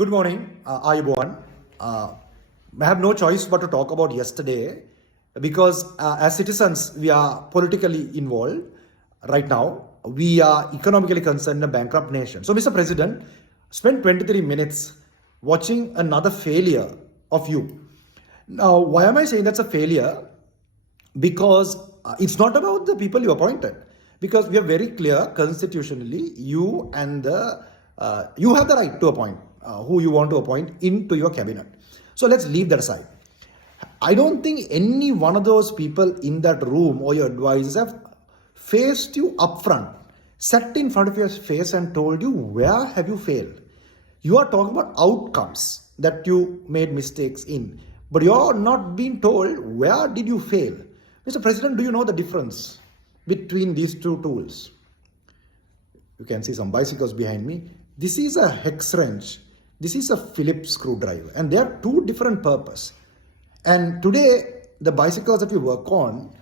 Good morning, Ayubowan. I have no choice but to talk about yesterday because as citizens, we are politically involved right now. We are economically concerned, a bankrupt nation. So, Mr. President, spent 23 minutes watching another failure of you. Now, why am I saying that's a failure? Because it's not about the people you appointed. Because we are very clear constitutionally, you have the right to appoint who you want to appoint into your cabinet. So let's leave that aside. I don't think any one of those people in that room or your advisors have faced you upfront, sat in front of your face and told you where have you failed. You are talking about outcomes that you made mistakes in, but you're not being told where did you fail. Mr. President, do you know the difference between these two tools? You can see some bicycles behind me. This is a hex wrench. This is a Phillips screwdriver, and they are two different purposes. And today, the bicycles that we work on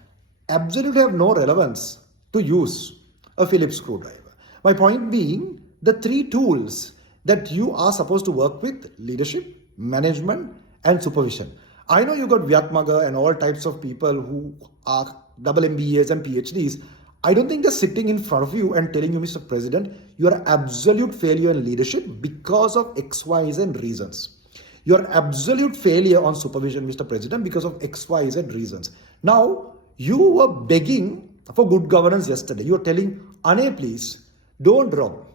absolutely have no relevance to use a Phillips screwdriver. My point being, the three tools that you are supposed to work with: leadership, management, and supervision. I know you got Vyatmaga and all types of people who are double MBAs and PhDs. I don't think they're sitting in front of you and telling you, Mr. President, you are an absolute failure in leadership because of X, Y, Z reasons. You are an absolute failure on supervision, Mr. President, because of X, Y, Z reasons. Now, you were begging for good governance yesterday. You were telling, Ane, please, don't rob.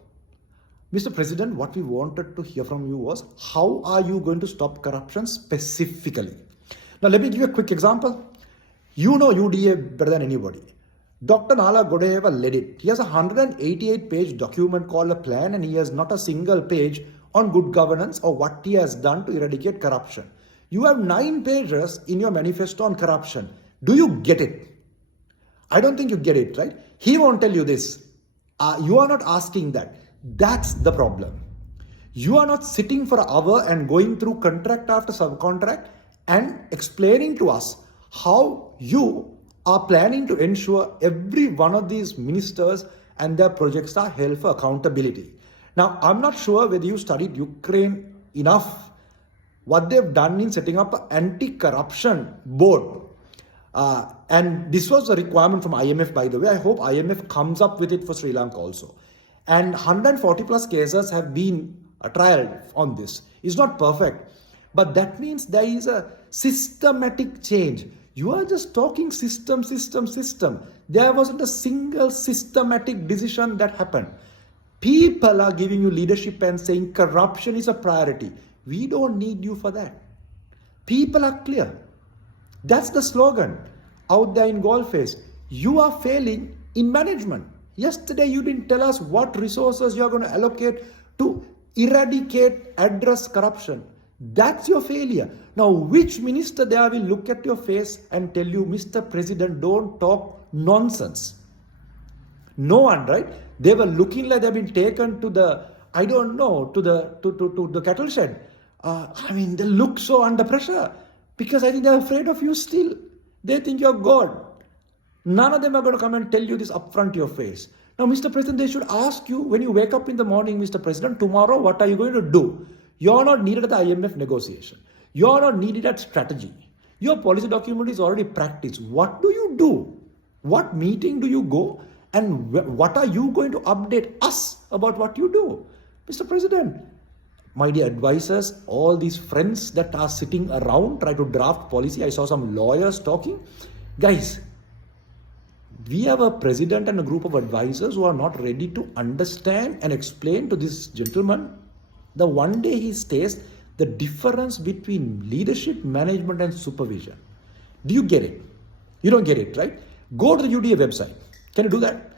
Mr. President, what we wanted to hear from you was, how are you going to stop corruption specifically? Now, let me give you a quick example. You know UDA better than anybody. Dr. Nala Godeva led it. He has a 188-page document called a plan, and he has not a single page on good governance or what he has done to eradicate corruption. You have 9 pages in your manifesto on corruption. Do you get it? I don't think you get it, right? He won't tell you this. You are not asking that. That's the problem. You are not sitting for an hour and going through contract after subcontract and explaining to us how you are planning to ensure every one of these ministers and their projects are held for accountability. Now, I'm not sure whether you studied Ukrain enough, what they've done in setting up an anti-corruption board. And this was a requirement from IMF, by the way. I hope IMF comes up with it for Sri Lanka also. And 140 plus cases have been trialed on this. It's not perfect, but that means there is a systematic change. You are just talking system. There wasn't a single systematic decision that happened. People are giving you leadership and saying corruption is a priority. We don't need you for that. People are clear. That's the slogan out there in Golface. You are failing in management. Yesterday you didn't tell us what resources you are going to allocate to eradicate, address corruption. That's your failure. Now, which minister there will look at your face and tell you, Mr. President, don't talk nonsense? No one, right? They were looking like they've been taken to the, I don't know, to the cattle shed. They look so under pressure because I think they're afraid of you still. They think you're God. None of them are going to come and tell you this upfront to your face. Now, Mr. President, they should ask you when you wake up in the morning, Mr. President, tomorrow, what are you going to do? You're not needed at the IMF negotiation. You're not needed at strategy. Your policy document is already practiced. What do you do? What meeting do you go? And what are you going to update us about what you do? Mr. President, my dear advisors, all these friends that are sitting around try to draft policy. I saw some lawyers talking. Guys, we have a president and a group of advisors who are not ready to understand and explain to this gentleman the one day he stays, the difference between leadership, management, and supervision. Do you get it? You don't get it, right? Go to the UDA website. Can you do that?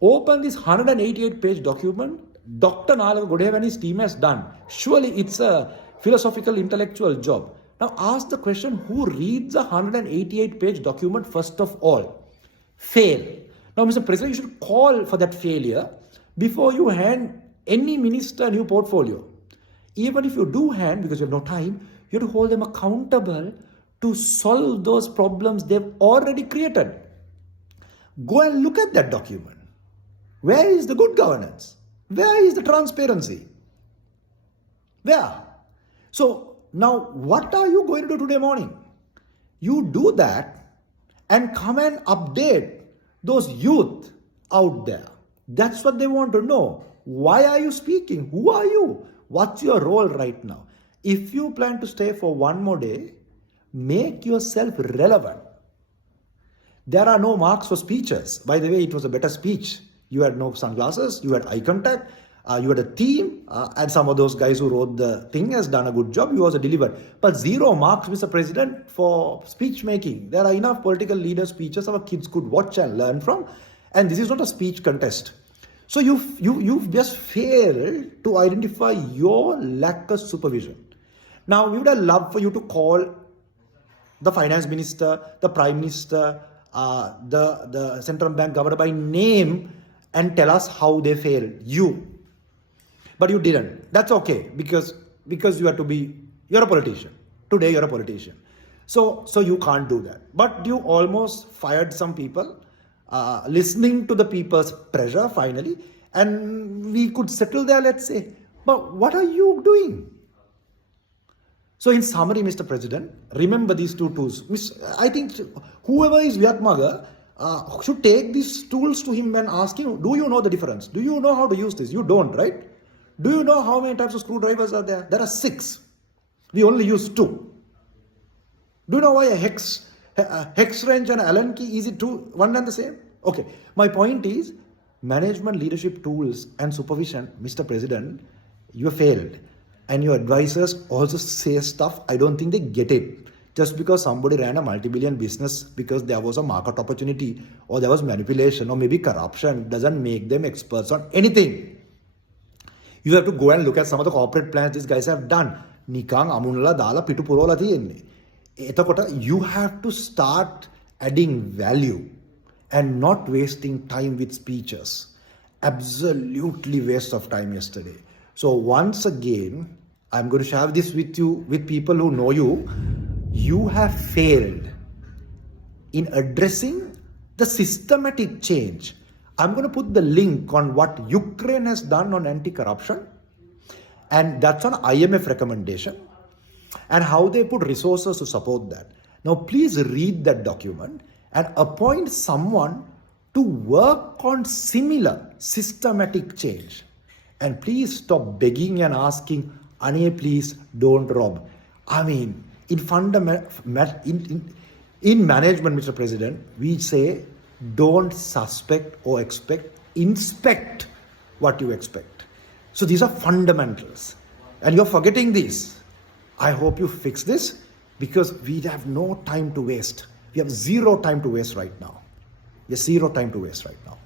Open this 188-page document Dr. Nala Godeva and his team has done. Surely it's a philosophical, intellectual job. Now ask the question, who reads a 188-page document first of all? Fail. Now, Mr. President, you should call for that failure before you hand any minister a new portfolio. Even if you do hand, because you have no time, you have to hold them accountable to solve those problems they've already created. Go and look at that document. Where is the good governance? Where is the transparency? Where? So now what are you going to do today morning? You do that and come and update those youth out there. That's what they want to know. Why are you speaking? Who are you? What's your role right now? If you plan to stay for one more day, make yourself relevant. There are no marks for speeches. By the way, it was a better speech. You had no sunglasses, you had eye contact, you had a theme, and some of those guys who wrote the thing has done a good job. You also delivered. But 0 marks, Mr. President, for speech making. There are enough political leader speeches our kids could watch and learn from. And this is not a speech contest. So you've just failed to identify your lack of supervision. Now, we would have loved for you to call the finance minister, the prime minister, the central bank governor by name and tell us how they failed you. But you didn't. That's okay because you have to be, you're a politician. Today you're a politician. So you can't do that. But you almost fired some people, listening to the people's pressure finally, and we could settle there, let's say. But what are you doing? So in summary, Mr. President, remember these two tools. I think whoever is Vyatmaga should take these tools to him and ask him, do you know the difference? Do you know how to use this? You don't, right? Do you know how many types of screwdrivers are there? There are 6. We only use 2. Do you know why a hex wrench and an Allen key, is it one and the same? Okay. My point is, management leadership tools and supervision, Mr. President, you have failed. And your advisors also say stuff, I don't think they get it. Just because somebody ran a multi-billion business because there was a market opportunity or there was manipulation or maybe corruption doesn't make them experts on anything. You have to go and look at some of the corporate plans these guys have done. Nikang amunala dala pitu purola thiyenne. Etakota, you have to start adding value and not wasting time with speeches. Absolutely waste of time yesterday. So once again, I'm going to share this with you, with people who know you. You have failed in addressing the systematic change. I'm going to put the link on what Ukrain has done on anti-corruption, and that's an IMF recommendation, and how they put resources to support that. Now, please read that document and appoint someone to work on similar systematic change. And please stop begging and asking, Ane, please don't rob. I mean, in management, Mr. President, we say, don't suspect or expect, inspect what you expect. So these are fundamentals. And you're forgetting these. I hope you fix this because we have no time to waste. We have 0 time to waste right now. Yes, 0 time to waste right now.